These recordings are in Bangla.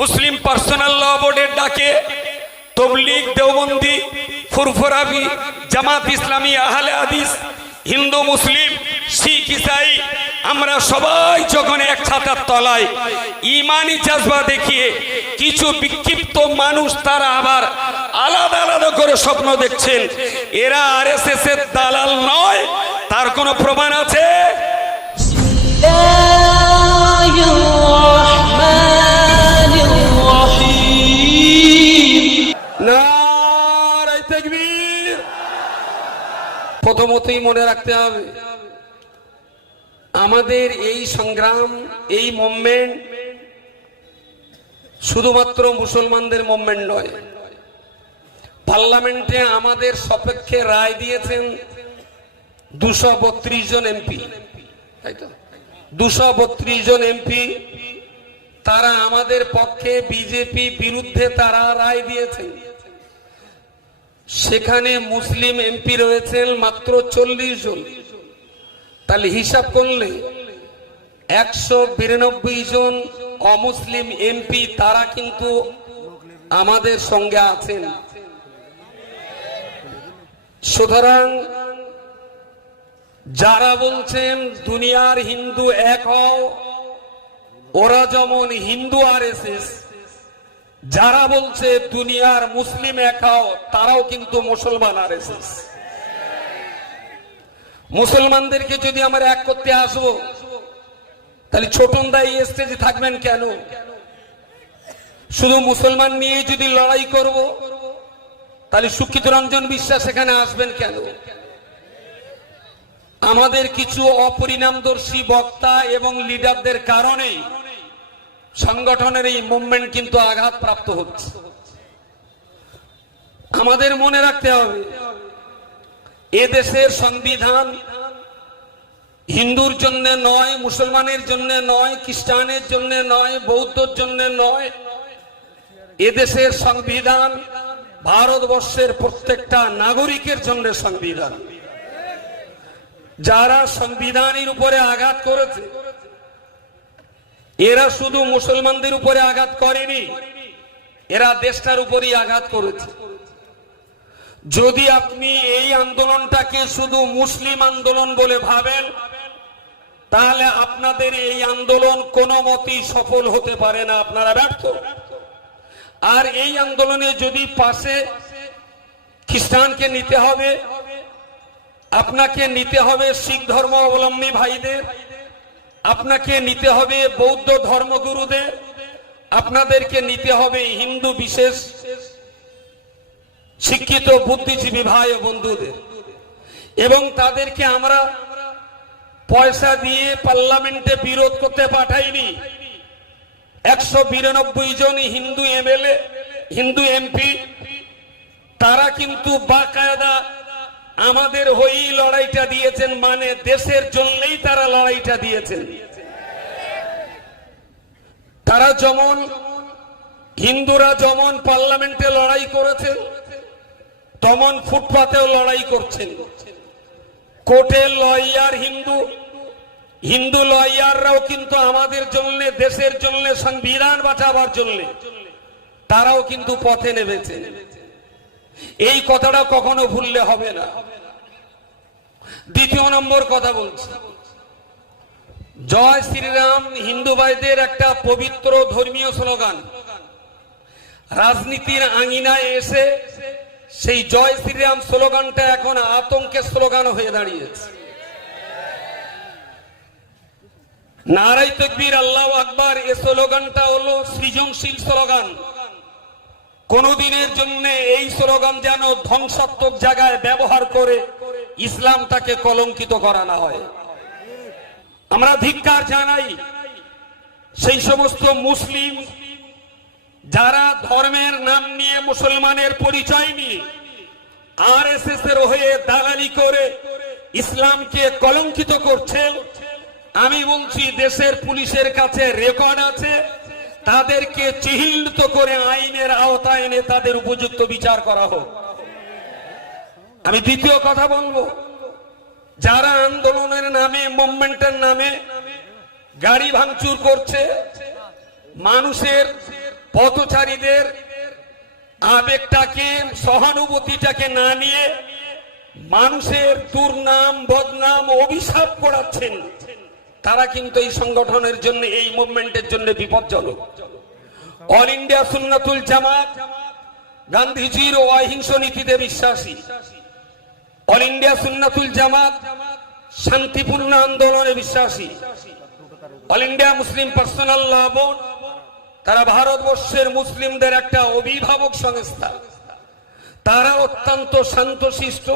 মুসলিম পার্সোনাল ল বোর্ডের ডাকে তবলিগ, দেওবন্দি ফুরফুরাবি জামাত ইসলামী, আহলে আদিস হিন্দু, মুসলিম, শিখ, ইসাই, আমরা সবাই যখন এক ছাতার তলায় ইমানি চাষবা দেখিয়ে কিছু বিক্ষিপ্ত মানুষ তারা আবার আলাদা আলাদা করে স্বপ্ন দেখছেন, এরা আর এস এর দালাল নয়, তার কোনো প্রমাণ আছে? প্রথমতই মনে রাখতে হবে, আমাদের এই সংগ্রাম, এই মুভমেন্ট শুধুমাত্র মুসলমানদের মুভমেন্ট নয় পার্লামেন্টে আমাদের সপক্ষে রায় দিয়েছেন দুশো বত্রিশ জন এমপি তাই তো? দুশো বত্রিশ জন এমপি তারা আমাদের পক্ষে বিজেপি বিরুদ্ধে তারা রায় দিয়েছেন। সেখানে মুসলিম এমপি রয়েছেন মাত্র চল্লিশ জন। তাহলে হিসাব করলে একশো বিরানব্বই জন অমুসলিম এমপি তারা কিন্তু আমাদের সঙ্গে আছেন। সুতরাং যারা বলছেন দুনিয়ার হিন্দু এক হও, ওরা যেমন হিন্দু আর যারা বলছে দুনিয়ার মুসলিম একাও তারাও কিন্তু মুসলমান আর মুসলমানদেরকে যদি আমরা এক করতে আসব, তাহলে ছোটন দা এই স্টেজে থাকবেন কেন? শুধু মুসলমান নিয়ে যদি লড়াই করব, তাহলে সুখিত রঞ্জন বিশ্বাস এখানে আসবেন কেন? আমাদের কিছু অপরিণামদর্শী বক্তা এবং লিডারদের কারণেই সংগঠনের এই মুভমেন্ট কিন্তু আঘাত প্রাপ্ত হচ্ছে। আমাদের মনে রাখতে হবে এদেশের সংবিধান হিন্দুর জন্য নয়, মুসলমানের জন্য নয়, খ্রিস্টানের জন্য নয়, বৌদ্ধর জন্য নয় এদেশের সংবিধান ভারতবর্ষের প্রত্যেকটা নাগরিকের জন্য সংবিধান। যারা সংবিধানের উপরে আঘাত করেছে এরা শুধু মুসলমানদের উপরে আঘাত করেনি। এরা দেশটার উপরই আঘাত করেছে। যদি আপনি এই আন্দোলনটাকে শুধু মুসলিম আন্দোলন বলে ভাবেন, তাহলে আপনাদের এই আন্দোলন কোনো মতেই সফল হতে পারে না। আপনারা ব্যর্থ। আর এই আন্দোলনে যদি পাশে খ্রিস্টানকে নিতে হবে, আপনাকে নিতে হবে শিখ ধর্ম অবলম্বী ভাইদের। আপনাকে নিতে হবে বৌদ্ধ ধর্মগুরুদের। আপনাদেরকে নিতে হবে হিন্দু বিশেষ শিক্ষিত বুদ্ধিজীবী ভাই ও বন্ধুদের। এবং তাদেরকে আমরা পয়সা দিয়ে পার্লামেন্টে বিরোধ করতে পাঠাইনি। একশো বিরানব্বই জন হিন্দু এমএলএ, হিন্দু এমপি, তারা কিন্তু বাকায়দা আমাদের হয়েই লড়াইটা দিয়েছেন মানে দেশের জন্যই তারা লড়াইটা দিয়েছেন। তারা যেমন, হিন্দুরা যেমন পার্লামেন্টে লড়াই করেছেন, তেমন ফুটপাতেও লড়াই করছেন। কোর্টের লয়ার হিন্দু হিন্দু লয়াররাও কিন্তু আমাদের জন্য, দেশের জন্য, সংবিধান বাঁচাবার জন্য, তারাও কিন্তু পথে নেমেছে এই কথাটা কখনো ভুললে হবে না। দ্বিতীয় নম্বর কথা বলছি। জয় শ্রীরাম, হিন্দু ভাইদের একটা পবিত্র ধর্মীয় স্লোগান। রাজনীতির আঙিনায় এসে সেই জয় শ্রীরাম স্লোগানটা এখন আতঙ্কের স্লোগান হয়ে দাঁড়িয়েছে। নারাই তকবীর, আল্লাহ আকবার, এ স্লোগানটা হলো সৃজনশীল স্লোগান। কোনদিনের জন্য এই স্লোগান যেন ধ্বংসাত্মক জায়গায় ব্যবহার করে ইসলামটাকে কলঙ্কিত করা না হয়। আমরা ধিক্কার জানাই সেই সমস্ত মুসলিম যারা ধর্মের নাম নিয়ে মুসলমানের পরিচয় নিয়ে আর এস এস এর হয়ে দালালি করে ইসলামকে কলঙ্কিত করছে, আমি বলছি দেশের পুলিশের কাছে রেকর্ড আছে। তাদেরকে চিহ্নিত করে আইনের আওতায় এনে তাদের উপযুক্ত বিচার করা হোক। আমি দ্বিতীয় কথা বলব, যারা আন্দোলনের নামে, মুভমেন্টের নামে গাড়ি ভাঙচুর করছে, মানুষের পথচারীদের আবেগটাকে, সহানুভূতিটাকে না নিয়ে মানুষের দুর্নাম, বদনাম, অভিশাপ করাচ্ছেন। তারা কিন্তু এই সংগঠনের জন্য, এই মুভমেন্টের জন্য বিপজ্জনক। অল ইন্ডিয়া সুন্নাতুল জামাত গান্ধীজির ও অহিংস নীতিতে বিশ্বাসী। অল ইন্ডিয়া সুন্নাতুল জামাত শান্তিপূর্ণ আন্দোলনে বিশ্বাসী। All India Muslim personal law তারা ভারতবর্ষের মুসলিমদের একটা অভিভাবক সংস্থা। তারা অত্যন্ত শান্তশিষ্ট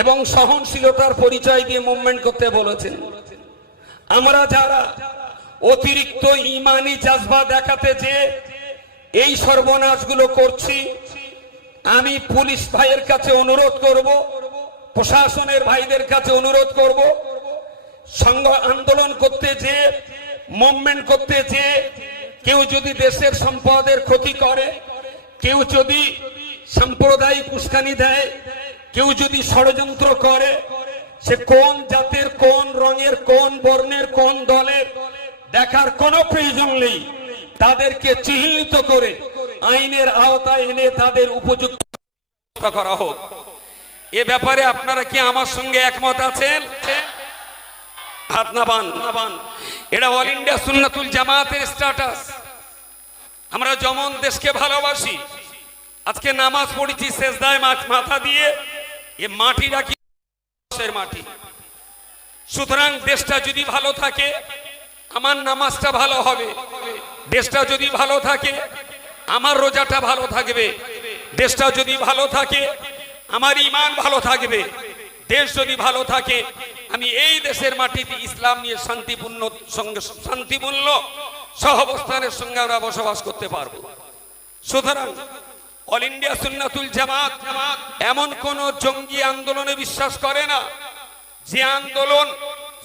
এবং সহনশীলতার পরিচয় দিয়ে মুভমেন্ট করতে বলেছেন। আমরা যারা অতিরিক্ত ইমানি জাজবা দেখাতে যে এই সর্বনাশগুলো করছি, আমি পুলিশ ভাইয়ের কাছে অনুরোধ করব, প্রশাসনের ভাইদের কাছে অনুরোধ করব, সংঘ আন্দোলন করতে যে, মুভমেন্ট করতে যে, কেউ যদি দেশের সম্পদের ক্ষতি করে, কেউ যদি সাম্প্রদায়িক উস্কানি দেয়, কেউ যদি ষড়যন্ত্র করে সে কোন জাতের, কোন রঙের, কোন বর্ণের, কোন দলের দেখার কোনো প্রয়োজন নেই। তাদেরকে চিহ্নিত করে আইনের আওতায় এনে তাদের উপযুক্ত করা হোক। এ ব্যাপারে আপনারা কি আমার সঙ্গে একমত আছেন? এটা অল ইন্ডিয়া সুন্নাতুল জামাতের স্ট্যাটাস আমরা যেমন দেশকে ভালোবাসি, আজকে নামাজ পড়েছি শেষদায় মাথা দিয়ে, এ মাটিটা কি দেশের মাটি। সুতরাং দেশটা যদি ভালো থাকে, আমার নামাজটা ভালো হবে। দেশটা যদি ভালো থাকে, আমার রোজাটা ভালো থাকবে। দেশটা যদি ভালো থাকে, আমার ইমান ভালো থাকবে। দেশ যদি ভালো থাকে, আমি এই দেশের মাটিতে ইসলাম নিয়ে শান্তিপূর্ণ সঙ্গে শান্তিপূর্ণ সহবস্থানের সঙ্গে আমরা বসবাস করতে পারব। সুতরাং অল ইন্ডিয়া সুন্নাতুল জামাত এমন কোন জঙ্গি আন্দোলনে বিশ্বাস করে না। যে আন্দোলন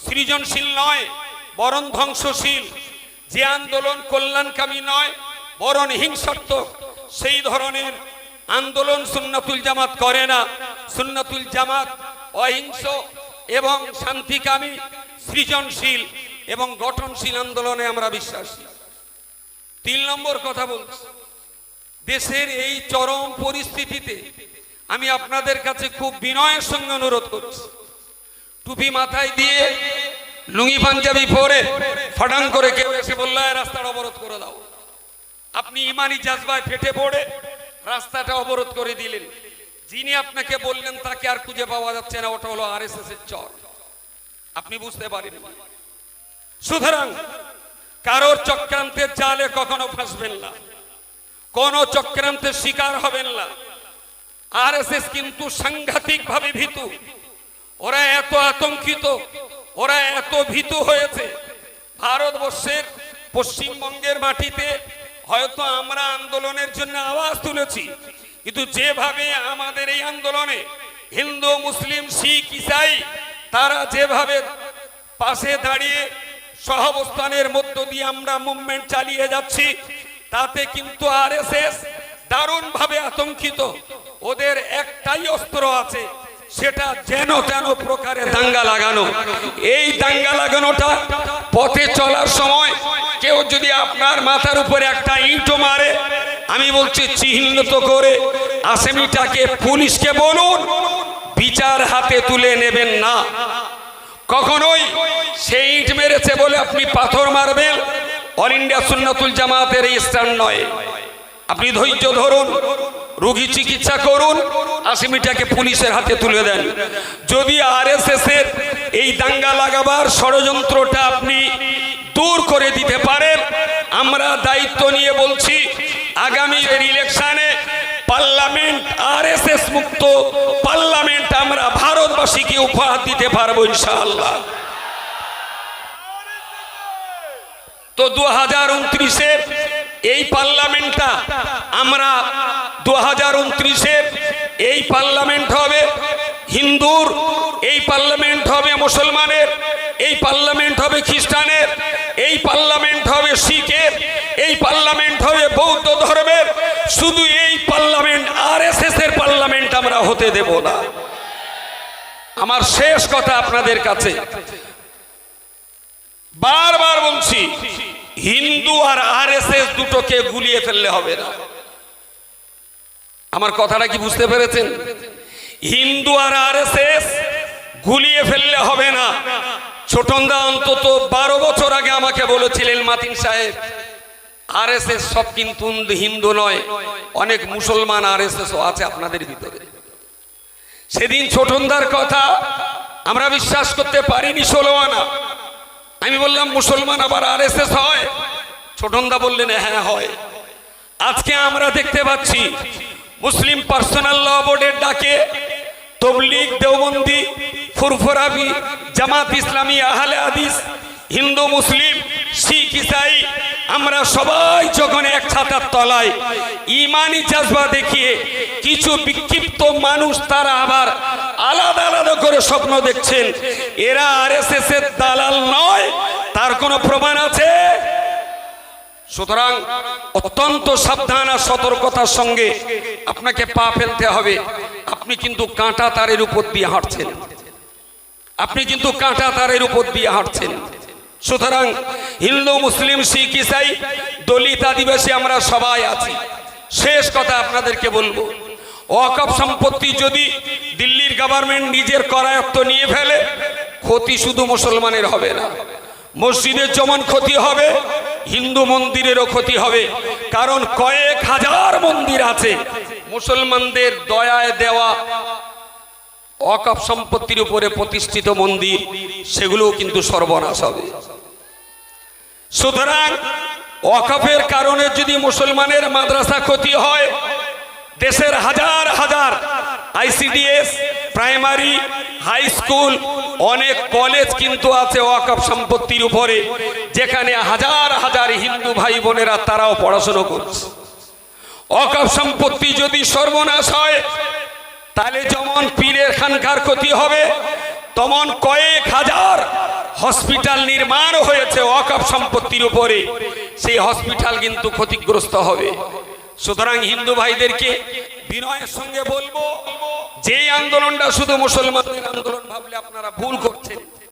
সৃজনশীল নয়, বরং ধ্বংসশীল। যে আন্দোলন কল্যাণকামী নয়, বরং হিংসাত্মক। সেই ধরনের আন্দোলন সুন্নাতুল জামাত করে না। সুন্নাতুল জামাত অহিংস এবং শান্তিকামী, সৃজনশীল এবং গঠনশীল আন্দোলনে আমরা বিশ্বাসী। তিন নম্বর কথা বলছি। দেশের এই চরম পরিস্থিতিতে আমি আপনাদের কাছে খুব বিনয়ের সঙ্গে অনুরোধ করছি। টুপি মাথায় দিয়ে লুঙ্গি পাঞ্জাবি পরে ফাটাং করে কেউ এসে বলল, "এই রাস্তাটা অবরোধ করে দাও। আপনি ইমানি জাজবায় ফেটে পড়ে রাস্তাটা অবরোধ করে দিলেন। যিনি আপনাকে বললেন, তাকে আর খুঁজে পাওয়া যাচ্ছে না, ওটা হলো আর এস এর চর। আপনি বুঝতে পারেন সুতরাং কারোর চক্রান্তের জালে কখনো ফাঁসবেন না। কোন চক্রান্তের শিকার হবেন না। আর এস এস কিন্তু সাংঘাতিক ভাবে ভীতু। ওরা এত আতঙ্কিত, ওরা এত ভীতু হয়েছে। ভারতবর্ষের পশ্চিমবঙ্গের মাটিতে হয়তো আমরা আন্দোলনের জন্য আওয়াজ তুলেছি, কিন্তু যেভাবে আমাদের এই আন্দোলনে হিন্দু, মুসলিম, শিখ, ইসাই, তারা যেভাবে পাশে দাঁড়িয়ে সহাবস্থানের মধ্য দিয়ে আমরা মুভমেন্ট চালিয়ে যাচ্ছি তাতে কিন্তু আরএসএস দারুণ ভাবে আতঙ্কিত। ওদের একটাই অস্ত্র আছে, সেটা যেন তেন প্রকারে দাঙ্গা লাগানো। এই দাঙ্গা লাগানোটা পথে চলার সময় কেউ যদি আপনার মাথার উপরে একটা ইঁটো মারে, আমি বলছি চিহ্নিত করে আসামিটাকে পুলিশকে বলুন, বিচার হাতে তুলে নেবেন না। কখনোই সেই ইট মেরেছে বলে আপনি পাথর মারবেন অল ইন্ডিয়া সুন্নাতুল জামাতের এই স্ট্যান্ড নয়। আপনি ধৈর্য ধরুন, রোগী চিকিৎসা করুন, আসামিটাকে পুলিশের হাতে তুলে দেন। যদি আর এর এই দাঙ্গা লাগাবার ষড়যন্ত্রটা আপনি দূর করে দিতে পারেন, আমরা দায়িত্ব নিয়ে বলছি, আগামী ইলেকশনে পার্লামেন্ট আর মুক্ত, পার্লামেন্ট আমরা ভারতবাসীকে উপহার দিতে পারব ইনশাআল্লাহ। তো দু হাজার উনত্রিশের এই পার্লামেন্টটা আমরা দু হাজার উনত্রিশের এই পার্লামেন্ট হবে। হিন্দুর এই পার্লামেন্ট হবে, মুসলমানের এই পার্লামেন্ট হবে, খ্রিস্টানের এই পার্লামেন্ট হবে, শিখের এই পার্লামেন্ট হবে, বৌদ্ধ ধর্মের। শুধু এই পার্লামেন্ট আর এর পার্লামেন্ট আমরা হতে দেব না। আমার শেষ কথা আপনাদের কাছে। বারবার বলছি হিন্দু আর আরএসএস দুটোকে গুলিয়ে ফেললে হবে না। আমার কথাটা কি বুঝতে পেরেছেন? হিন্দু আর আরএসএস গুলিয়ে ফেললে হবে না। ছোটন্দা অন্তত বারো বছর আগে আমাকে বলেছিলেন, মাতিন সাহেব, আরএসএস সব কিন্তু হিন্দু নয়, অনেক মুসলমান আরএসএস আছে আপনাদের ভিতরে। সেদিন ছোটন্দার কথা আমরা বিশ্বাস করতে পারিনি ষোলো আনা। আমি বললাম, মুসলমান আবার আরএসএস হয়? ছোটন্দা বললেন হ্যাঁ হয় আজকে আমরা দেখতে পাচ্ছি, মুসলিম পার্সোনাল ল বোর্ডের ডাকে তবলিগ, দেওবন্দি, ফুরফুরাবি, জামাত ইসলামী, আহলে আদিস হিন্দু, মুসলিম, শিখ, ইসাই, আমরা সবাই যখন এক ছাতার তলায় ইমানি জাজবা দেখিয়ে কিছু বিক্ষিপ্ত মানুষ তারা আবার আলাদা আলাদা করে স্বপ্ন দেখছেন এরা আর এস এর দালাল নয়, তার কোনো প্রমাণ আছে? সুতরাং অত্যন্ত সাবধান আর সতর্কতার সঙ্গে আপনাকে পা ফেলতে হবে। আপনি কিন্তু কাঁটা তারের উপর দিয়ে হাঁটছেন। আপনি কিন্তু কাঁটা তারের উপর দিয়ে হাঁটছেন। সুতরাং হিন্দু, মুসলিম, শিখ, ইসাই, দলিত আদিবাসী আমরা সবাই আছি। শেষ কথা আপনাদেরকে বলব, ওয়াকফ সম্পত্তি যদি দিল্লির গভর্নমেন্ট নিজের করায়ত্ত নিয়ে ফেলে ক্ষতি শুধু মুসলমানের হবে না। মসজিদের যেমন ক্ষতি হবে, হিন্দু মন্দিরেরও ক্ষতি হবে। কারণ কয়েক হাজার মন্দির আছে। মুসলমানদের দয়ায় দেওয়া অকপ সম্পত্তির উপরে প্রতিষ্ঠিত মন্দির, সেগুলোও কিন্তু সর্বনাশ হবে। সুতরাং ওয়াকফের কারণে যদি মুসলমানের মাদ্রাসা ক্ষতি হয়, দেশের হাজার হাজার আইসিডিএস, প্রাইমারি, হাই স্কুল, অনেক কলেজ কিন্তু আছে ওয়াকফ সম্পত্তির উপরে, যেখানে হাজার হাজার হিন্দু ভাই বোনেরা তারাও পড়াশোনা করছে। অকপ সম্পত্তি যদি সর্বনাশ হয়, তাহলে যেমন পীরের খানকার ক্ষতি হবে, তেমন কয়েক হাজার হসপিটাল নির্মাণ হয়েছে অকপ সম্পত্তির উপরে, সেই হসপিটাল কিন্তু ক্ষতিগ্রস্ত হবে। সুতরাং হিন্দু ভাইদেরকে বিনয়ের সঙ্গে বলব যে আন্দোলনটা শুধু মুসলমানদের আন্দোলন ভাবলে আপনারা ভুল করছেন।